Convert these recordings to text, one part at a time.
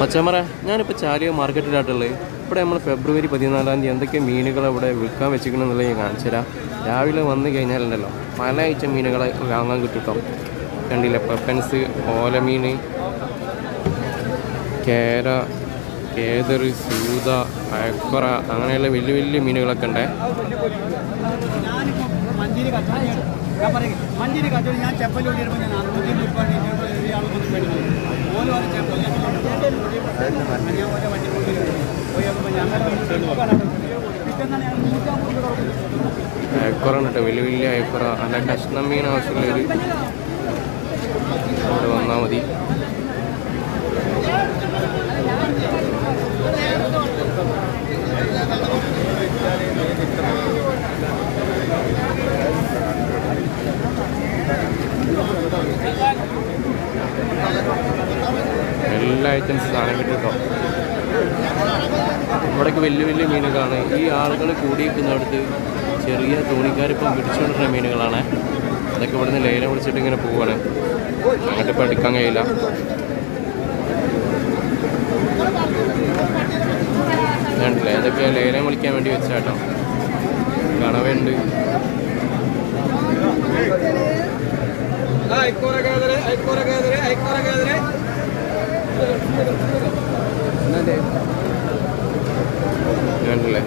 പച്ചമറ ഞാനിപ്പോൾ ചാലിയ മാർക്കറ്റിലായിട്ടുള്ളത്. ഇവിടെ നമ്മൾ ഫെബ്രുവരി 14 എന്തൊക്കെ മീനുകൾ ഇവിടെ വിൽക്കാൻ വെച്ചിരിക്കണമെന്നുള്ളത് ഞാൻ കാണിച്ചു തരാം. രാവിലെ വന്നു കഴിഞ്ഞാലുണ്ടല്ലോ പല ഐറ്റം മീനുകളെ വാങ്ങാൻ കിട്ടും. കണ്ടില്ല, പെപ്പൻസ്, ഓലമീൻ, കേര, കേതറ്, സൂത, അയക്കുറ, അങ്ങനെയുള്ള വലിയ വലിയ മീനുകളൊക്കെ ഉണ്ട്. അയക്കുറ കേട്ടോ, വലിയ വലിയ അയക്കുറ. നല്ല കഷ്ണം മീൻ ആവശ്യമുള്ളൊരു അവിടെ വന്നാൽ മതി. എല്ലാ ഐറ്റംസ് സാധനം കിട്ടും. ഇവിടേക്ക് വലിയ വലിയ മീനുകളാണ്. ഈ ആളുകൾ കൂടിയിരിക്കുന്നിടത്ത് ചെറിയ തോണിക്കാരിപ്പം പിടിച്ചുകൊണ്ടിരുന്ന മീനുകളാണ്. അതൊക്കെ ഇവിടുന്ന് ലേലം വിളിച്ചിട്ട് ഇങ്ങനെ പോവാണ്. അങ്ങോട്ട് ഇപ്പം എടുക്കാൻ കഴിയില്ല. കണ്ടില്ല, ഇതൊക്കെ ലേലം വിളിക്കാൻ വേണ്ടി വെച്ചാട്ടോ. കണവുണ്ട്. കണ്ടില്ലേ,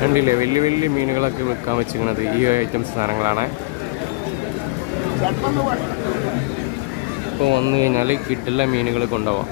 കണ്ടില്ലേ, വലിയ വലിയ മീനുകളൊക്കെ വിൽക്കാൻ വെച്ചിരിക്കുന്നത് ഈ ഐറ്റംസ് സാധനങ്ങളാണ്. ഇപ്പോൾ വന്നു കഴിഞ്ഞാൽ കിട്ടുള്ള മീനുകൾ കൊണ്ടുപോവാം.